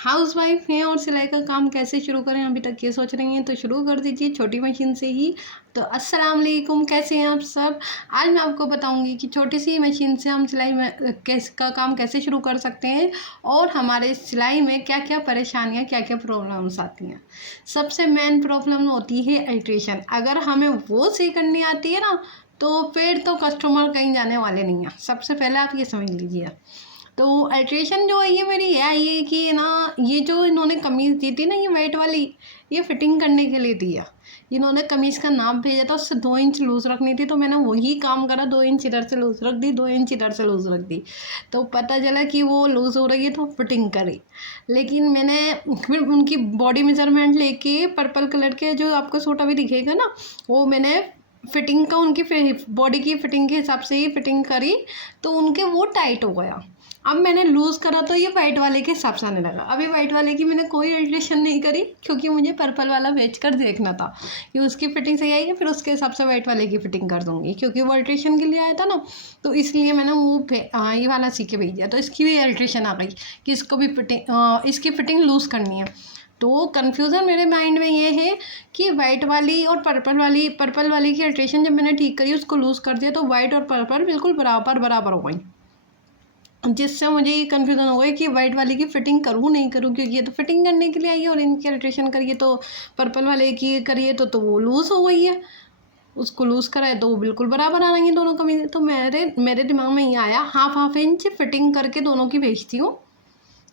House wife हैं और सिलाई का काम कैसे शुरू करें अभी तक ये सोच रही हैं तो शुरू कर दीजिए छोटी मशीन से ही। तो अस्सलाम वालेकुम, कैसे हैं आप सब। आज मैं आपको बताऊंगी कि छोटी सी मशीन से हम सिलाई में का काम कैसे शुरू कर सकते हैं और हमारे सिलाई में क्या क्या परेशानियां क्या क्या प्रॉब्लम्स आती हैं। सबसे मेन प्रॉब्लम होती है अल्ट्रेशन। अगर हमें वो सही करनी आती है ना तो फिर तो कस्टमर कहीं जाने वाले नहीं हैं। सबसे पहले आप ये समझ लीजिए। तो अल्ट्रेशन जो है ये मेरी है ये कि ना, ये जो इन्होंने कमीज़ दी थी ना, ये वाइट वाली, ये फिटिंग करने के लिए दिया। इन्होंने कमीज़ का नाप भेजा था, उससे 2 इंच लूज़ रखनी थी, तो मैंने वही काम करा, 2 इंच इधर से लूज़ रख दी, 2 इंच इधर से लूज़ रख दी। तो पता चला कि वो लूज़ हो रही है तो फिटिंग करी। लेकिन मैंने फिर उनकी बॉडी मेजरमेंट लेके पर्पल कलर के जो आपको सूट अभी दिखेगा ना, वो मैंने फिटिंग का उनकी बॉडी की फिटिंग के हिसाब से ही फिटिंग करी, तो उनके वो टाइट हो गया। अब मैंने लूज़ करा तो ये वाइट वाले के हिसाब से आने लगा। अभी वाइट वाले की मैंने कोई अल्ट्रेशन नहीं करी क्योंकि मुझे पर्पल वाला बेच कर देखना था कि उसकी फ़िटिंग सही आएगी, फिर उसके हिसाब से वाइट वाले की फ़िटिंग कर दूँगी क्योंकि वो अल्ट्रेशन के लिए आया था ना, तो इसलिए मैंने वो ये वाला सी के भेज दिया। तो इसकी भी अल्ट्रेशन आ गई कि इसको भी इसकी फ़िटिंग लूज़ करनी है। तो कन्फ्यूज़न मेरे माइंड में ये है कि वाइट वाली और पर्पल वाली की अल्ट्रेशन जब मैंने ठीक करी, उसको लूज़ कर दिया, तो वाइट और पर्पल बिल्कुल बराबर हो गई। जिससे मुझे ये कन्फ्यूज़न हो गई कि वाइट वाली की फ़िटिंग करूँ नहीं करूँ, क्योंकि ये तो फ़िटिंग करने के लिए आई है और इनकी अल्ट्रेशन करिए तो पर्पल वाले की करिए तो वो लूज़ हो गई है। उसको लूज़ कराए तो वो बिल्कुल बराबर आ रही हैं दोनों कमीज़ें। तो मेरे दिमाग में ये आया, हाफ इंच फ़िटिंग करके दोनों की भेजती हूँ।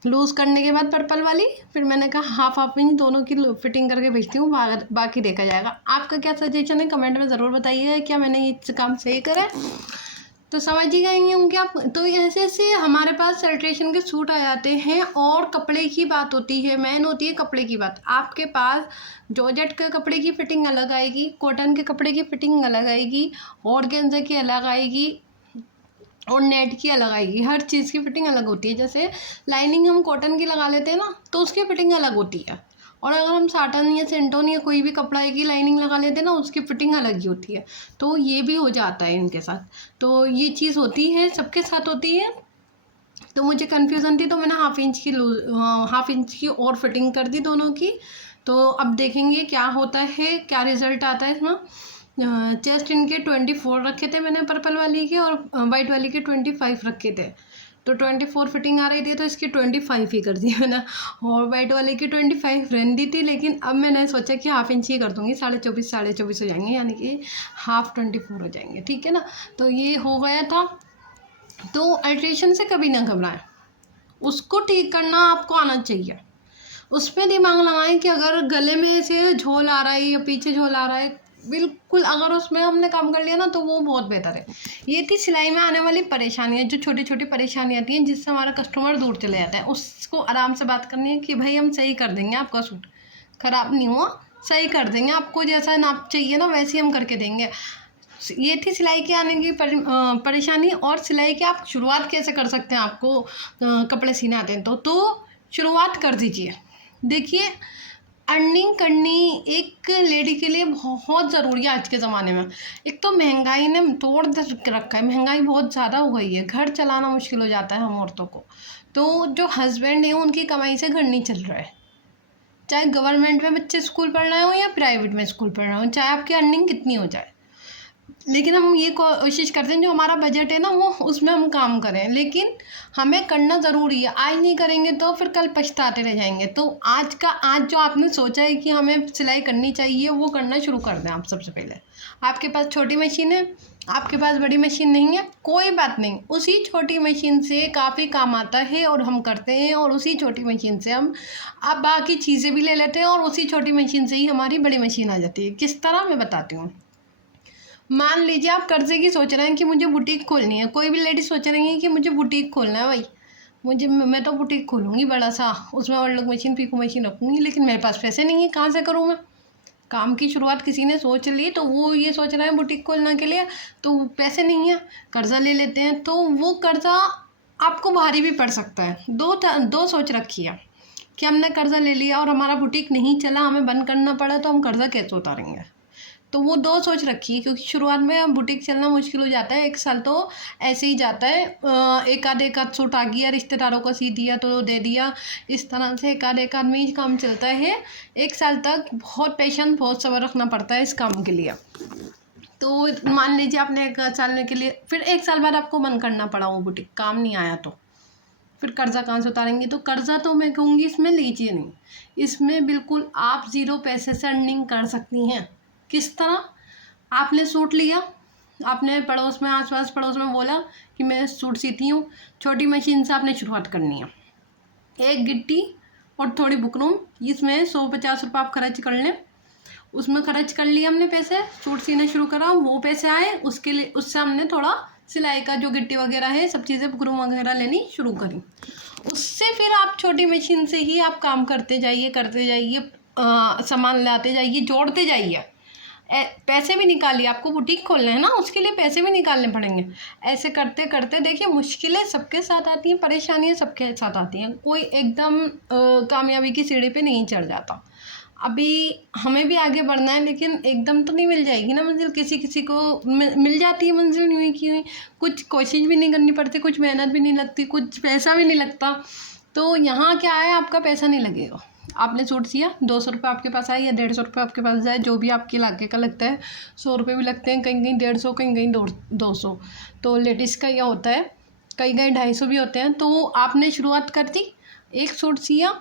लूज़ करने के बाद पर्पल वाली, फिर मैंने कहा हाफ इंच दोनों की फिटिंग करके भेजती हूँ, बाकी देखा जाएगा। आपका क्या सजेशन है कमेंट में ज़रूर बताइए, क्या मैंने ये काम सही करा है। तो समझ ही गए होंगे आप। तो ऐसे ऐसे हमारे पास अल्ट्रेशन के सूट आ जाते हैं। और कपड़े की बात होती है, मेन होती है कपड़े की बात। आपके पास जॉर्जेट के कपड़े की फ़िटिंग अलग आएगी, कॉटन के कपड़े की फ़िटिंग अलग आएगी, ऑर्गेन्जा की अलग आएगी और नेट की अलग आएगी। हर चीज़ की फ़िटिंग अलग होती है। जैसे लाइनिंग हम कॉटन की लगा लेते हैं ना, तो उसकी फ़िटिंग अलग होती है। और अगर हम साटन या सिंटोन या कोई भी कपड़ा की लाइनिंग लगा लेते हैं ना, उसकी फ़िटिंग अलग ही होती है। तो ये भी हो जाता है इनके साथ। तो ये चीज़ होती है, सबके साथ होती है। तो मुझे कन्फ्यूज़न थी, तो मैंने हाफ इंच की और फिटिंग कर दी दोनों की। तो अब देखेंगे क्या होता है, क्या रिज़ल्ट आता है इसमें। चेस्ट इनके 24 रखे थे मैंने पर्पल वाली के, और वाइट वाली के 25 रखे थे। तो 24 फिटिंग आ रही थी, तो इसकी 25 ही कर दी मैंने। और वाइट वाले की 25 रहने दी थी, लेकिन अब मैंने सोचा कि हाफ इंच ही कर दूँगी, 24.5 हो जाएंगे, यानी कि हाफ 24 हो जाएंगे, ठीक है ना। तो ये हो गया था। तो अल्ट्रेशन से कभी ना घबराएं, उसको ठीक करना आपको आना चाहिए। उसमें दिमाग लगाएं कि अगर गले में से झोल आ रहा है या पीछे झोल आ रहा है, बिल्कुल अगर उसमें हमने काम कर लिया ना तो वो बहुत बेहतर है। ये थी सिलाई में आने वाली परेशानियाँ, जो छोटी छोटी परेशानियाँ आती हैं जिससे हमारा कस्टमर दूर चले जाता है। उसको आराम से बात करनी है कि भाई हम सही कर देंगे, आपका सूट ख़राब नहीं हुआ, सही कर देंगे, आपको जैसा नाप चाहिए ना वैसे हम करके देंगे। ये थी सिलाई के आने की परेशानी। और सिलाई की आप शुरुआत कैसे कर सकते हैं। आपको कपड़े सीने आते हैं तो शुरुआत कर दीजिए। देखिए, अर्निंग करनी एक लेडी के लिए बहुत ज़रूरी है आज के ज़माने में। एक तो महंगाई ने तोड़ रखा है, महंगाई बहुत ज़्यादा हो गई है, घर चलाना मुश्किल हो जाता है हम औरतों को। तो जो हस्बैंड है उनकी कमाई से घर नहीं चल रहा है, चाहे गवर्नमेंट में बच्चे स्कूल पढ़ रहे हो या प्राइवेट में स्कूल पढ़ रहे हो, चाहे आपकी अर्निंग कितनी हो जाए। लेकिन हम ये कोशिश करते हैं जो हमारा बजट है ना वो उसमें हम काम करें, लेकिन हमें करना ज़रूरी है। आज नहीं करेंगे तो फिर कल पछताते रह जाएंगे। तो आज जो आपने सोचा है कि हमें सिलाई करनी चाहिए, वो करना शुरू कर दें आप। सबसे पहले आपके पास छोटी मशीन है, आपके पास बड़ी मशीन नहीं है, कोई बात नहीं, उसी छोटी मशीन से काफ़ी काम आता है और हम करते हैं। और उसी छोटी मशीन से हम अब बाकी चीज़ें भी ले लेते हैं और उसी छोटी मशीन से ही हमारी बड़ी मशीन आ जाती है। किस तरह, मैं बताती हूँ। मान लीजिए आप कर्जे की सोच रहे हैं कि मुझे बुटीक खोलनी है, कोई भी लेडी सोच रही है कि मुझे बुटीक खोलना है। भाई मैं तो बुटीक खोलूँगी बड़ा सा, उसमें वर्लॉक मशीन पीको मशीन रखूँगी, लेकिन मेरे पास पैसे नहीं है, कहाँ से करूँ मैं। काम की शुरुआत किसी ने सोच ली तो वो ये सोच रहा है बुटीक खोलने के लिए, तो पैसे नहीं है, कर्ज़ा ले लेते हैं। तो वो कर्ज़ा आपको भारी भी पड़ सकता है। दो सोच रखी है कि हमने कर्ज़ा ले लिया और हमारा बुटीक नहीं चला, हमें बंद करना पड़ा, तो हम कर्ज़ा कैसे उतारेंगे। तो वो 2 सोच रखी है, क्योंकि शुरुआत में बुटीक चलना मुश्किल हो जाता है। 1 साल तो ऐसे ही जाता है, एक आध सूट आ गया, रिश्तेदारों को सी दिया तो दे दिया, इस तरह से एक आध में ही काम चलता है। 1 साल तक बहुत पेशेंस, बहुत सब्र रखना पड़ता है इस काम के लिए। तो मान लीजिए आपने 1 साल के लिए, फिर 1 साल बाद आपको बंद करना पड़ा, वो बुटीक काम नहीं आया, तो फिर कर्जा कहाँ से उतारेंगे? तो कर्जा तो मैं कहूँगी इसमें लीजिए नहीं, इसमें बिल्कुल आप 0 पैसे से अर्निंग कर सकती हैं। किस तरह? आपने सूट लिया, आपने पड़ोस में, आसपास पड़ोस में बोला कि मैं सूट सीती हूँ, छोटी मशीन से आपने शुरुआत करनी है। 1 गिट्टी और थोड़ी बुकरम, इसमें 100-50 रुपये आप खर्च कर लें। उसमें खर्च कर लिया हमने पैसे, सूट सीना शुरू करा, वो पैसे आए, उसके लिए उससे हमने थोड़ा सिलाई का जो गिट्टी वगैरह है सब चीज़ें बुकरम वगैरह लेनी शुरू करी। उससे फिर आप छोटी मशीन से ही आप काम करते जाइए, सामान लाते जाइए, जोड़ते जाइए, पैसे भी निकालिए। आपको बुटीक खोलना है ना, उसके लिए पैसे भी निकालने पड़ेंगे। ऐसे करते करते देखिए, मुश्किलें सबके साथ आती हैं, परेशानियां सबके साथ आती हैं, कोई एकदम कामयाबी की सीढ़ी पे नहीं चढ़ जाता। अभी हमें भी आगे बढ़ना है, लेकिन एकदम तो नहीं मिल जाएगी ना मंजिल, किसी किसी को मिल जाती है मंजिल यूँ ही की हुई, कुछ कोशिश भी नहीं करनी पड़ती, कुछ मेहनत भी नहीं लगती, कुछ पैसा भी नहीं लगता। तो यहाँ क्या है, आपका पैसा नहीं लगेगा। आपने सूट सिया, 200 रुपये आपके पास आए या 150 रुपये आपके पास जाए, जो भी आपके इलाके का लगता है, 100 रुपये भी लगते हैं, कहीं कहीं 150, कहीं कहीं 200। तो लेडीज़ का यह होता है, कहीं कहीं 250 भी होते हैं। तो आपने शुरुआत कर दी, 1 सूट सिया,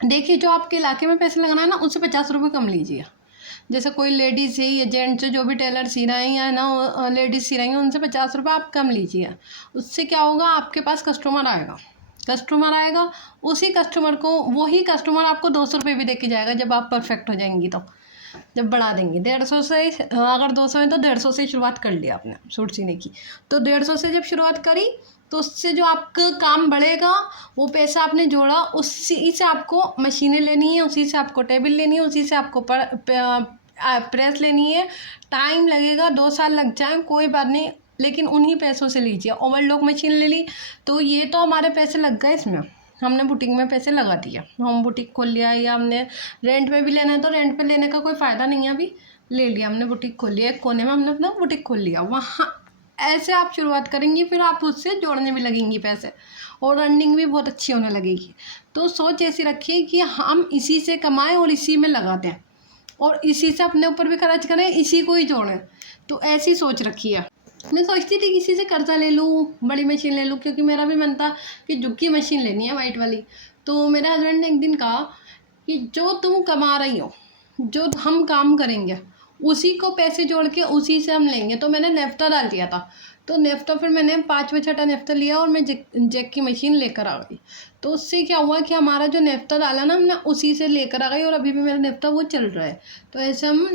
देखिए जो आपके इलाके में पैसे लगाना है ना, उससे 50 रुपये कम लीजिए। जैसे कोई लेडीज़ है या जेंट्स है, जो भी टेलर सी रहे हैं या ना लेडीज़ सी रही हैं, उनसे 50 रुपये आप कम लीजिए। उससे क्या होगा, आपके पास कस्टमर आएगा, उसी कस्टमर को, वही कस्टमर आपको 200 रुपये भी दे के जाएगा जब आप परफेक्ट हो जाएंगी। तो जब बढ़ा देंगे 150 से, अगर 200 है तो 150 से शुरुआत कर लिया आपने सूट सीने की, तो 150 से जब शुरुआत करी, तो उससे जो आपका काम बढ़ेगा, वो पैसा आपने जोड़ा, उसी से आपको मशीनें लेनी है, उसी से आपको टेबल लेनी है, उसी से आपको प्रेस लेनी है। टाइम लगेगा, 2 साल लग जाए, कोई बात नहीं, लेकिन उन्हीं पैसों से लीजिए। ओवरलॉक मशीन ले ली, तो ये तो हमारे पैसे लग गए इसमें, हमने बुटीक में पैसे लगा दिया, हम बुटीक खोल लिया, या हमने रेंट पे भी लेना है तो रेंट पे लेने का कोई फ़ायदा नहीं है, अभी ले लिया हमने, बुटीक खोल लिया, एक कोने में हमने अपना बुटीक खोल लिया। वहाँ ऐसे आप शुरुआत करेंगी, फिर आप उससे जोड़ने भी लगेंगी पैसे, और अर्निंग भी बहुत अच्छी होने लगेगी। तो सोच ऐसी रखिए कि हम इसी से कमाएं और इसी में लगा दें, और इसी से अपने ऊपर भी खर्च करें, इसी को ही जोड़ें। तो ऐसी सोच रखी है। मैं सोचती थी किसी से कर्जा ले लूँ, बड़ी मशीन ले लूँ, क्योंकि मेरा भी मन था कि झुग्गी मशीन लेनी है, वाइट वाली। तो मेरे हस्बैंड ने एक दिन कहा कि जो तुम कमा रही हो, जो हम काम करेंगे, उसी को पैसे जोड़ के उसी से हम लेंगे। तो मैंने नेफ्टा डाल दिया था, तो नेफ्टा फिर मैंने 5वां 6वां नेफ्टा लिया और मैं जैक की मशीन लेकर आ गई। तो उससे क्या हुआ कि हमारा जो नेफ्टा डाला ना, हमने उसी से लेकर आ गई, और अभी भी मेरा नेफ्टा वो चल रहा है। तो ऐसे हम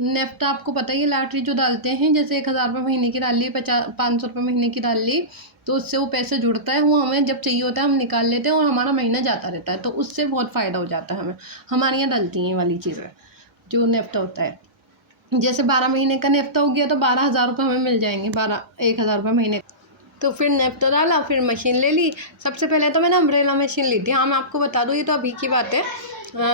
नेफ्टा, आपको पता ही है, लॉटरी जो डालते हैं, जैसे 1000 रुपये महीने की डाल ली, 500 रुपये महीने की डाल ली, तो उससे वो पैसे जुड़ता है, वो हमें जब चाहिए होता है हम निकाल लेते हैं, और हमारा महीना जाता रहता है। तो उससे बहुत फ़ायदा हो जाता है हमें। हमारे यहाँ डलती हैं ये वाली चीज़ें, जो नेफ्टा होता है। जैसे 12 महीने का नेफ्टा हो गया तो 12,000 रुपये हमें मिल जाएंगे, 1,000 रुपये महीने। तो फिर नेफ्टा डाला, फिर मशीन ले ली। सबसे पहले तो मैंने अम्ब्रेला मशीन ली थी। हाँ, मैं आपको बता दूँ, ये तो अभी की बात है,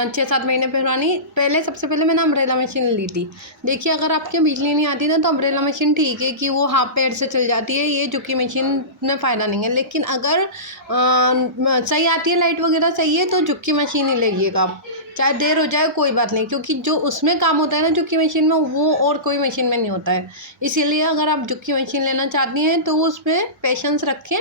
6-7 महीने पुरानी। सबसे पहले मैंने अम्ब्रेला मशीन ली थी। देखिए, अगर आपके बिजली नहीं आती ना, तो अम्ब्रेला मशीन ठीक है कि वो हाफ पैर से चल जाती है, ये झुकी मशीन में फ़ायदा नहीं है। लेकिन अगर सही आती है, लाइट वगैरह सही है, तो झुकी मशीन ही लीजिएगा आप, चाहे देर हो जाए कोई बात नहीं, क्योंकि जो उसमें काम होता है ना झुकी मशीन में, वो और कोई मशीन में नहीं होता है। इसीलिए अगर आप झुकी मशीन लेना चाहती हैं तो उसमें पेशेंस रखें,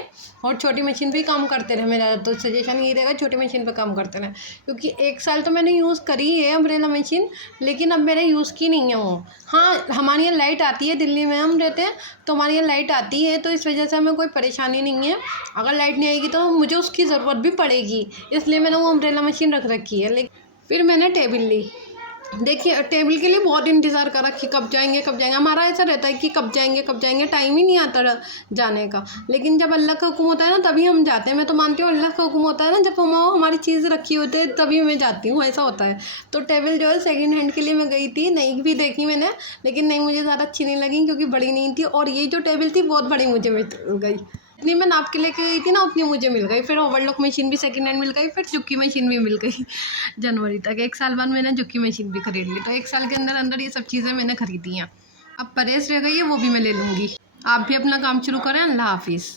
और छोटी मशीन पे काम करते रहे। मेरा तो सजेशन ये रहेगा, छोटी मशीन पे काम करते रहें, क्योंकि 1 साल तो मैंने यूज़ करी है अम्ब्रेला मशीन, लेकिन अब मेरे यूज़ की नहीं है वो। हाँ, हमारे यहाँ लाइट आती है, दिल्ली में हम रहते हैं तो हमारे यहाँ लाइट आती है, तो इस वजह से हमें कोई परेशानी नहीं है। अगर लाइट नहीं आएगी तो मुझे उसकी ज़रूरत भी पड़ेगी, इसलिए मैंने वो अम्ब्रेला मशीन रख रखी है। लेकिन फिर मैंने टेबल ली। देखिए, टेबल के लिए बहुत इंतज़ार करा कि कब जाएंगे। हमारा ऐसा रहता है कि कब जाएंगे, टाइम ही नहीं आता जाने का। लेकिन जब अल्लाह का हुक्म होता है ना, तभी हम जाते हैं। मैं तो मानती हूँ अल्लाह का हुक्म होता है ना, जब हम हमारी चीज़ रखी होती है तभी मैं जाती हूँ, ऐसा होता है। तो टेबल जो है सेकंड हैंड के लिए मैं गई थी, नई भी देखी मैंने, लेकिन नहीं, मुझे ज़्यादा अच्छी नहीं लगी, क्योंकि बड़ी नहीं थी, और ये जो टेबल थी बहुत बड़ी मुझे मिल गई। जितनी मैं नाप के लेके गई थी ना उतनी मुझे मिल गई। फिर ओवरलॉक मशीन भी सेकंड हैंड मिल गई, फिर जुक्की मशीन भी मिल गई जनवरी तक। 1 साल बाद मैंने जुक्की मशीन भी खरीद ली। तो 1 साल के अंदर अंदर ये सब चीज़ें मैंने खरीदी हैं। अब परेस रह गई है, वो भी मैं ले लूँगी। आप भी अपना काम शुरू करें। अल्लाह हाफिज़।